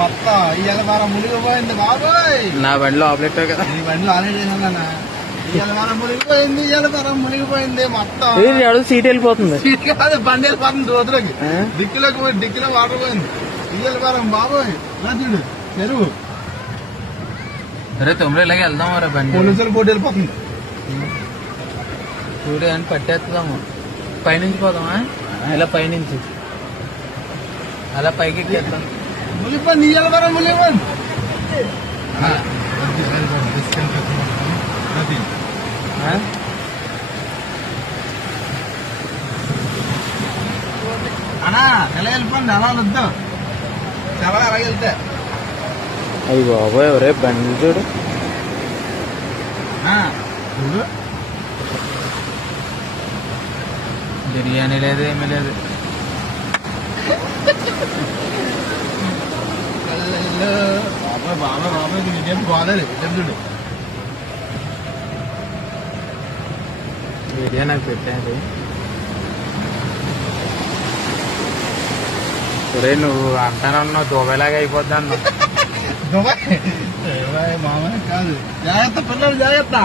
మొత్తం ఇవాళ వారం మునిగిపోయింది బాబోయ్. నా బండిలో ఆపరేట్ కదా, ఈ బండిలో ఆల్రెడీ వేసాను. ఇవాళ వారం మునిగిపోయింది, ఇవాళ వారం మునిగిపోయింది మొత్తం. ఎవరు సీట్ వెళ్ళిపోతుంది, కాదు బండి వెళ్ళిపోతుంది రోజులకి. డిక్కిలోకి పోయి డిక్కిలో వాటర్ పోయింది. ఇవాళ వారం బాబోయ్ చూడు చెరువు. అరే తొమ్మిది ఇలాగే వెళ్దాం రా బండి. పోలీసులు పోటీ వెళ్ళిపోతుంది. చూడు అని పట్టేస్తాము. పైనుంచి పోదామా, ఇలా పైనుంచి అలా పైకి ఎక్కేద్దాం. మునిగిపోయింది ఇవాళ వారం మునిగిపోయింది. అన్నా ఎలా వెళ్ళిపోండి, అలా వద్దు చాలా అలా వెళ్తే. అయ్యి బాబోయ్ ఎవరే బండి చూడు. చూడు బిర్యానీ లేదు, ఏమీ లేదు. బాబాయ్ బాబాయ్ బాబాయ్ ఇదేం బాగాలేదు. ఇదేం చూడు బిర్యానీ నాకు పెట్టాడు. ఒరే నువ్వు అంటానే ఉన్నావు దుబాయ్లాగా అయిపోద్ది అన్నావు. దుబాయ్ మామూలు కాదు. జాగ్రత్త పిల్లలు జాగ్రత్త.